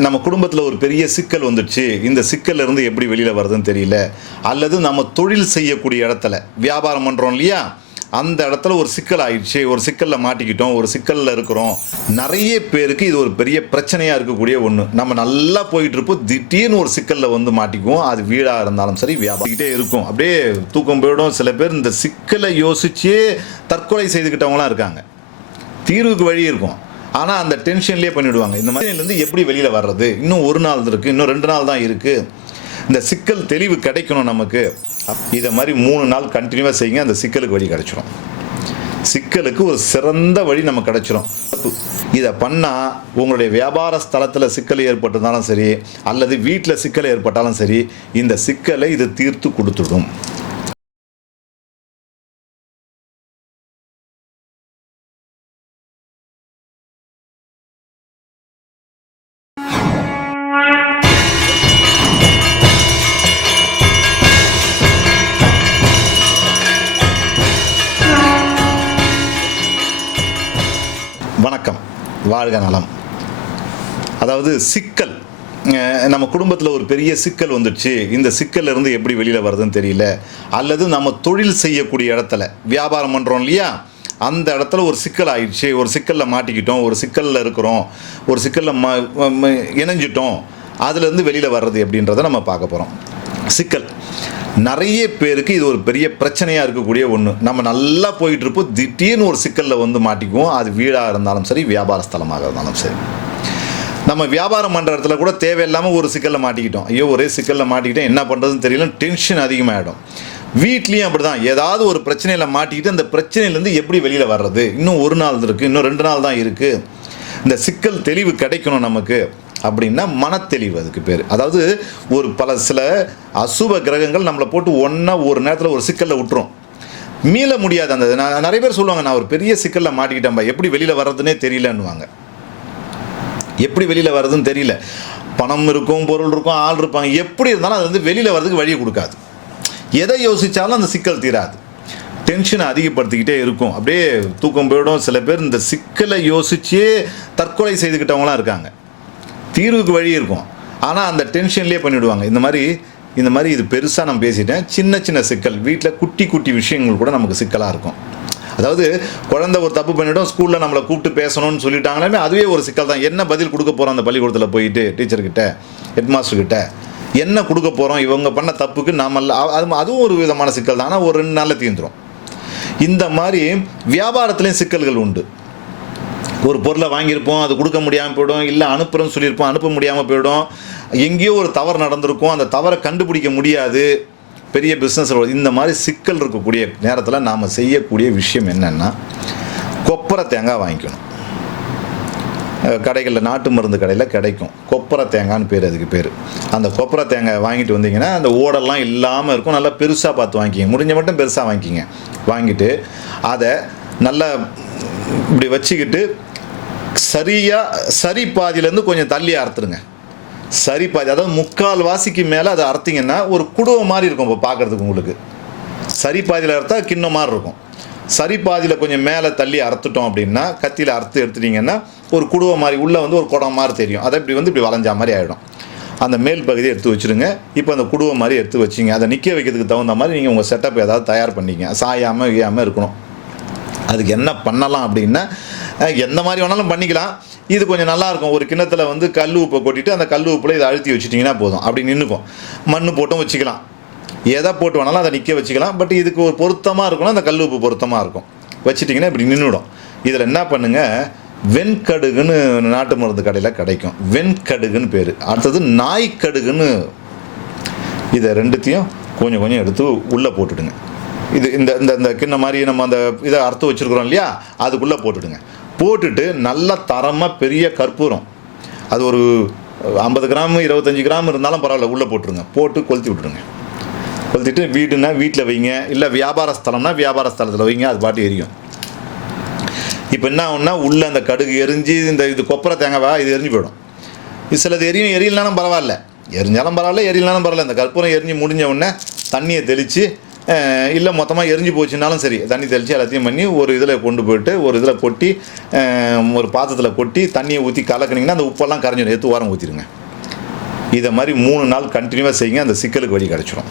நம்ம குடும்பத்தில் ஒரு பெரிய சிக்கல் வந்துடுச்சு. இந்த சிக்கல்ல இருந்து எப்படி வெளியில் வருதுன்னு தெரியல. அல்லது நம்ம தொழில் செய்யக்கூடிய இடத்துல வியாபாரம் பண்ணுறோம் இல்லையா? அந்த இடத்துல ஒரு சிக்கல் ஆயிடுச்சு. ஒரு சிக்கலில் மாட்டிக்கிட்டோம். ஒரு சிக்கலில் இருக்கிறோம். நிறைய பேருக்கு இது ஒரு பெரிய பிரச்சனையாக இருக்கக்கூடிய ஒன்று நம்ம நல்லா போயிட்டு இருப்போம். திடீர்னு ஒரு சிக்கலில் வந்து மாட்டிக்குவோம். அது வீடாக இருந்தாலும் சரி வியாபாரிக்கிட்டே இருக்கும். அப்படியே தூக்கம் போயிடும். சில பேர் இந்த சிக்கலை யோசிச்சு தற்கொலை செய்துக்கிட்டவங்களாம் இருக்காங்க. தீர்வுக்கு வழி இருக்கும். ஆனால் அந்த டென்ஷன்லேயே பண்ணிவிடுவாங்க இந்த மாதிரிலேருந்து எப்படி வெளியில் வர்றது? இன்னும் ஒரு நாள் இருக்குது இன்னும் ரெண்டு நாள் தான் இருக்குது இந்த சிக்கல் தெளிவு கிடைக்கணும் நமக்கு. இதை மாதிரி மூணு நாள் கண்டினியூவாக செய்யுங்க அந்த சிக்கலுக்கு வழி கிடச்சிரும். சிக்கலுக்கு ஒரு சிறந்த வழி நம்ம கிடச்சிரும். இதை பண்ணால் உங்களுடைய வியாபார ஸ்தலத்தில் சிக்கல் ஏற்பட்டிருந்தாலும் சரி அல்லது வீட்டில் சிக்கல் ஏற்பட்டாலும் சரி இந்த சிக்கலை இது தீர்த்து கொடுத்துடும். வணக்கம். வாழ்க நலம். அதாவது சிக்கல். நம்ம குடும்பத்தில் ஒரு பெரிய சிக்கல் வந்துடுச்சு. இந்த சிக்கல்ல இருந்து எப்படி வெளியில் வர்றதுன்னு தெரியல. அல்லது நம்ம தொழில் செய்யக்கூடிய இடத்துல வியாபாரம் பண்ணுறோம் இல்லையா? அந்த இடத்துல ஒரு சிக்கல் ஆயிடுச்சு. ஒரு சிக்கலில் மாட்டிக்கிட்டோம். ஒரு சிக்கலில் இருக்கிறோம். ஒரு சிக்கலில் ம ம- இணைஞ்சிட்டோம். அதுலேருந்து வெளியில் வர்றது எப்படின்றத நம்ம பார்க்க போகிறோம் சிக்கல். நிறைய பேருக்கு இது ஒரு பெரிய பிரச்சனையாக இருக்கக்கூடிய ஒன்று நம்ம நல்லா போயிட்டு இருப்போம் திடீர்னு ஒரு சிக்கலில் வந்து மாட்டிக்குவோம். அது வீடாக இருந்தாலும் சரி வியாபார ஸ்தலமாக இருந்தாலும் சரி. நம்ம வியாபாரம் பண்ணுற இடத்துல கூட தேவையில்லாமல் ஒரு சிக்கலில் மாட்டிக்கிட்டோம். ஐயோ ஒரே சிக்கலில் மாட்டிக்கிட்டேன். என்ன பண்ணுறதுன்னு தெரியல. டென்ஷன் அதிகமாகிடும் வீட்லேயும் அப்படி தான் ஏதாவது ஒரு பிரச்சனையில் மாட்டிக்கிட்டு அந்த பிரச்சனையிலேருந்து எப்படி வெளியில் வர்றது? இன்னும் ஒரு நாள் இருக்குது இன்னும் ரெண்டு நாள் தான் இருக்குது இந்த சிக்கல் தெளிவு கிடைக்கணும் நமக்கு. அப்படின்னா மனத்தெளிவு அதுக்கு பேர். அதாவது ஒரு பல சில அசுப கிரகங்கள் நம்மளை போட்டு ஒன்றா ஒரு நேரத்தில் ஒரு சிக்கலில் விட்டுரும் மீள முடியாது அந்த நான் நிறைய பேர் சொல்லுவாங்க நான் ஒரு பெரிய சிக்கலில் மாட்டிக்கிட்டேன்பா எப்படி வெளியில் வர்றதுனே தெரியலன்னுவாங்க. எப்படி வெளியில் வர்றதுன்னு தெரியல. பணம் இருக்கும் பொருள் இருக்கும் ஆள் இருப்பாங்க. எப்படி இருந்தாலும் அது வந்து வெளியில் வர்றதுக்கு வழியை கொடுக்காது. எதை யோசித்தாலும் அந்த சிக்கல் தீராது. டென்ஷனை அதிகப்படுத்திக்கிட்டே இருக்கும். அப்படியே தூக்கம் போயிடும். சில பேர் இந்த சிக்கலை யோசித்து தற்கொலை செய்துக்கிட்டவங்களாம் இருக்காங்க. தீர்வுக்கு வழி இருக்கும். ஆனால் அந்த டென்ஷன்லேயே பண்ணிவிடுவாங்க இந்த மாதிரி இந்த மாதிரி இது பெருசாக நான் பேசிட்டேன். சின்ன சின்ன சிக்கல். வீட்டில் குட்டி குட்டி விஷயங்கள் கூட நமக்கு சிக்கலாக இருக்கும். அதாவது குழந்தை ஒரு தப்பு பண்ணிவிடும் ஸ்கூலில் நம்மளை கூப்பிட்டு பேசணும்னு சொல்லிட்டாங்களே அதுவே ஒரு சிக்கல் தான். என்ன பதில் கொடுக்க போகிறோம் அந்த பள்ளிக்கூடத்தில் போயிட்டு டீச்சர்கிட்ட ஹெட்மாஸ்டர்கிட்ட என்ன கொடுக்க போகிறோம் இவங்க பண்ண தப்புக்கு நாம அது அதுவும் ஒரு விதமான சிக்கல் தான். ஆனால் ஒரு ரெண்டு நாளில் தீர்ந்துடும் இந்த மாதிரி வியாபாரத்துலேயும் சிக்கல்கள் உண்டு. ஒரு பொருளை வாங்கியிருப்போம் அது கொடுக்க முடியாமல் போயிடும் இல்லை அனுப்புகிறோன்னு சொல்லியிருப்போம் அனுப்ப முடியாமல் போயிடும். எங்கேயோ ஒரு தவறு நடந்திருக்கும் அந்த தவறை கண்டுபிடிக்க முடியாது. பெரிய பிஸ்னஸ் இந்த மாதிரி சிக்கல் இருக்கக்கூடிய நேரத்தில் நாம் செய்யக்கூடிய விஷயம் என்னென்னா கொப்பரை தேங்காய் வாங்கிக்கணும். கடைகளில் நாட்டு மருந்து கடையில் கிடைக்கும். கொப்பரை தேங்காய்னு பேர் அதுக்கு பேர். அந்த கொப்பரை தேங்காய் வாங்கிட்டு வந்தீங்கன்னா அந்த ஓடெல்லாம் இல்லாமல் இருக்கும். நல்லா பெருசாக பார்த்து வாங்கிக்கிங்க. முடிஞ்ச மட்டும் பெருசாக வாங்கிக்கிங்க. வாங்கிட்டு அதை நல்லா இப்படி வச்சுக்கிட்டு சரியாக சரி பாதியிலேருந்து கொஞ்சம் தள்ளி அறுத்துருங்க சரி பாதி அதாவது முக்கால் வாசிக்கு மேலே அதை அறுத்திங்கன்னா ஒரு குடுவை மாதிரி இருக்கும் இப்போ பார்க்குறதுக்கு உங்களுக்கு. சரி பாதியில் அறுத்தா கிண்ணம் மாதிரி இருக்கும். சரி பாதியில் கொஞ்சம் மேலே தள்ளி அறுத்துட்டோம் அப்படின்னா கத்தியில் அறுத்து எடுத்துட்டிங்கன்னா ஒரு குடுவை மாதிரி உள்ளே வந்து ஒரு குடம் மாதிரி தெரியும். அதை இப்படி வந்து இப்படி வளைஞ்சா மாதிரி ஆகிடும் அந்த மேல் பகுதியை எடுத்து வச்சுருங்க. இப்போ அந்த குடுவை மாதிரி எடுத்து வச்சிங்க. அதை நிற்க வைக்கிறதுக்கு தகுந்த மாதிரி நீங்கள் உங்கள் செட்டப் ஏதாவது தயார் பண்ணிங்க சாயாமல் வியாமல் இருக்கணும். அதுக்கு என்ன பண்ணலாம் அப்படின்னா எந்த மாதிரி வேணாலும் பண்ணிக்கலாம். இது கொஞ்சம் நல்லாயிருக்கும். ஒரு கிண்ணத்தில் வந்து கல் உப்பை கொட்டிட்டு அந்த கல் உப்பில் இதை அழுத்தி வச்சுட்டிங்கன்னா போதும். அப்படி நின்றுக்கும் மண் போட்டும் வச்சுக்கலாம். எதை போட்டு வேணாலும் அதை நிற்க வச்சுக்கலாம். பட் இதுக்கு ஒரு பொருத்தமாக இருக்கணும் அந்த கல் உப்பு பொருத்தமாக இருக்கும். வச்சுட்டிங்கன்னா இப்படி நின்றுடும் இதில் என்ன பண்ணுங்கள் வெண்கடுகுன்னு நாட்டு மருந்து கடையில் கிடைக்கும். வெண்கடுகுன்னு பேர். அடுத்தது நாய்க்கடுகுன்னு இதை ரெண்டுத்தையும் கொஞ்சம் கொஞ்சம் எடுத்து உள்ளே போட்டுடுங்க. இது இந்த இந்த இந்த கிண்ண மாதிரி நம்ம அந்த இதை அறுத்து வச்சுருக்குறோம் இல்லையா? அதுக்குள்ளே போட்டுடுங்க. போட்டுட்டு நல்ல தரமாக பெரிய கற்பூரம். அது ஒரு ஐம்பது கிராம் இருபத்தஞ்சி கிராம் இருந்தாலும் பரவாயில்ல உள்ளே போட்டுருங்க. போட்டு கொளுத்தி விட்டுருங்க. கொளுத்திட்டு வீடுனா வீட்டில் வைங்க. இல்லை வியாபார ஸ்தலம்னா வியாபார ஸ்தலத்தில் வைங்க அது பாட்டு எரியும். இப்போ என்ன ஆகும்னா உள்ளே அந்த கடுகு எரிஞ்சு இந்த இது கொப்பரை தேங்காவா இது எரிஞ்சு போயிடும். இது சிலது எரியும் எரியலனாலும் பரவாயில்ல. எரிஞ்சாலும் பரவாயில்ல எரியலனாலும் பரவாயில்ல. இந்த கற்பூரம் எரிஞ்சு முடிஞ்ச உடனே தண்ணியை தெளித்து இல்லை மொத்தமாக எரிஞ்சு போச்சுனாலும் சரி தண்ணி தெளித்து எல்லாத்தையும் பண்ணி ஒரு இதில் கொண்டு போயிட்டு ஒரு இதில் கொட்டி ஒரு பாத்திரத்தில் கொட்டி தண்ணியை ஊற்றி கலக்குனீங்கன்னா அந்த உப்பெல்லாம் கரைஞ்சிடும் எடுத்து ஓரம் ஊற்றிடுங்க இதை மாதிரி மூணு நாள் கண்டினியூவாக செய்யுங்க அந்த சிக்கலுக்கு வழி கிடச்சிரும்.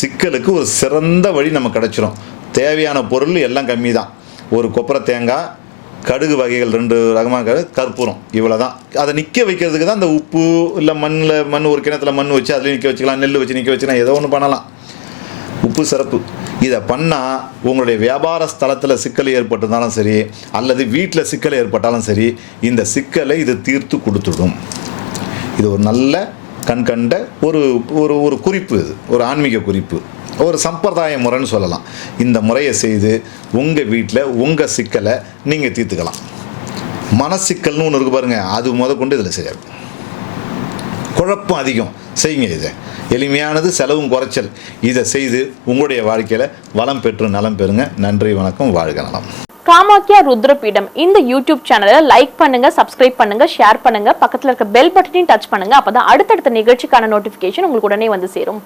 சிக்கலுக்கு ஒரு சிறந்த வழி நம்ம கிடச்சிரும். தேவையான பொருள் எல்லாம் கம்மி தான் ஒரு கொப்பரை தேங்காய் கடுகு வகைகள் ரெண்டு ரகமாக கற்பூரம் இவ்வளோ தான் அதை நிற்க வைக்கிறதுக்கு தான் அந்த உப்பு இல்லை மண்ணில் மண் ஒரு கிணத்துல மண் வச்சு அதில் நிற்க வச்சுக்கலாம் நெல் வச்சு நிற்க வச்சுக்கலாம் ஏதோ ஒன்று பண்ணலாம். உப்பு சிறப்பு இதை பண்ணால் உங்களுடைய வியாபார ஸ்தலத்தில் சிக்கல் ஏற்பட்டிருந்தாலும் சரி அல்லது வீட்டில் சிக்கல் ஏற்பட்டாலும் சரி இந்த சிக்கலை இது தீர்த்து கொடுத்துடும். இது ஒரு நல்ல கண்கண்ட ஒரு ஒரு ஒரு குறிப்பு இது ஒரு ஆன்மீக குறிப்பு. ஒரு சம்பிரதாய முறைன்னு சொல்லலாம். இந்த முறையை செய்து உங்கள் வீட்டில் உங்கள் சிக்கலை நீங்கள் தீர்த்துக்கலாம். மனசிக்கல்னு ஒன்று இருக்கு பாருங்கள் அது முத கொண்டு இதில் செய்யாது குழப்பம் அதிகம். செய்யுங்க இதை. எளிமையானது செலவும் குறைச்சல். இதை செய்து உங்களுடைய வாழ்க்கையில் வளம் பெற்று நலம் பெறுங்க. நன்றி வணக்கம் வாழ்க நலம். காமாக்கியா ருத்ரபீடம். இந்த யூடியூப் சேனலை லைக் பண்ணுங்க சப்ஸ்கிரைப் பண்ணுங்க ஷேர் பண்ணுங்க. பக்கத்துல இருக்க பெல் பட்டனையும் டச் பண்ணுங்க. அப்பதான் அடுத்தடுத்த நிகழ்ச்சிக்கான நோட்டிபிகேஷன் உங்களுக்கு உடனே வந்து சேரும்.